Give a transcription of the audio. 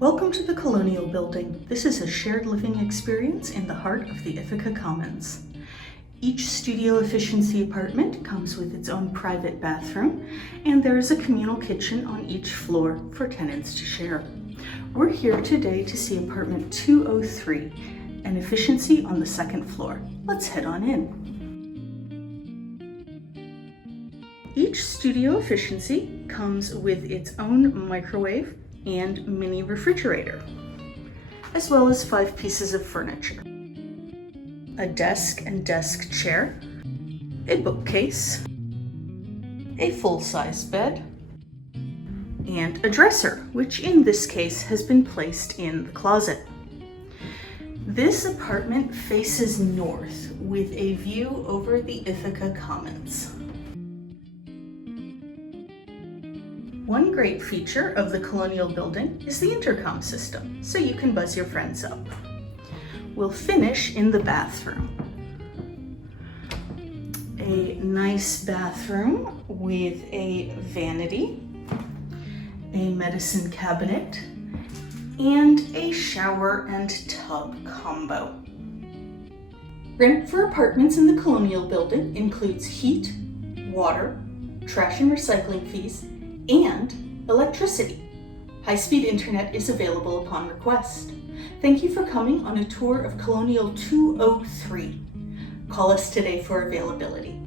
Welcome to the Colonial building. This is a shared living experience in the heart of the Ithaca Commons. Each studio efficiency apartment comes with its own private bathroom, and there is a communal kitchen on each floor for tenants to share. We're here today to see apartment 203, an efficiency on the second floor. Let's head on in. Each studio efficiency comes with its own microwave and mini refrigerator, as well as 5 pieces of furniture: a desk and desk chair, a bookcase, a full-size bed, and a dresser, which in this case has been placed in the closet. This apartment faces north with a view over the Ithaca Commons. One great feature of the Colonial building is the intercom system, so you can buzz your friends up. We'll finish in the bathroom. A nice bathroom with a vanity, a medicine cabinet, and a shower and tub combo. Rent for apartments in the Colonial building includes heat, water, trash and recycling fees, and electricity. High-speed internet is available upon request. Thank you for coming on a tour of Colonial 203. Call us today for availability.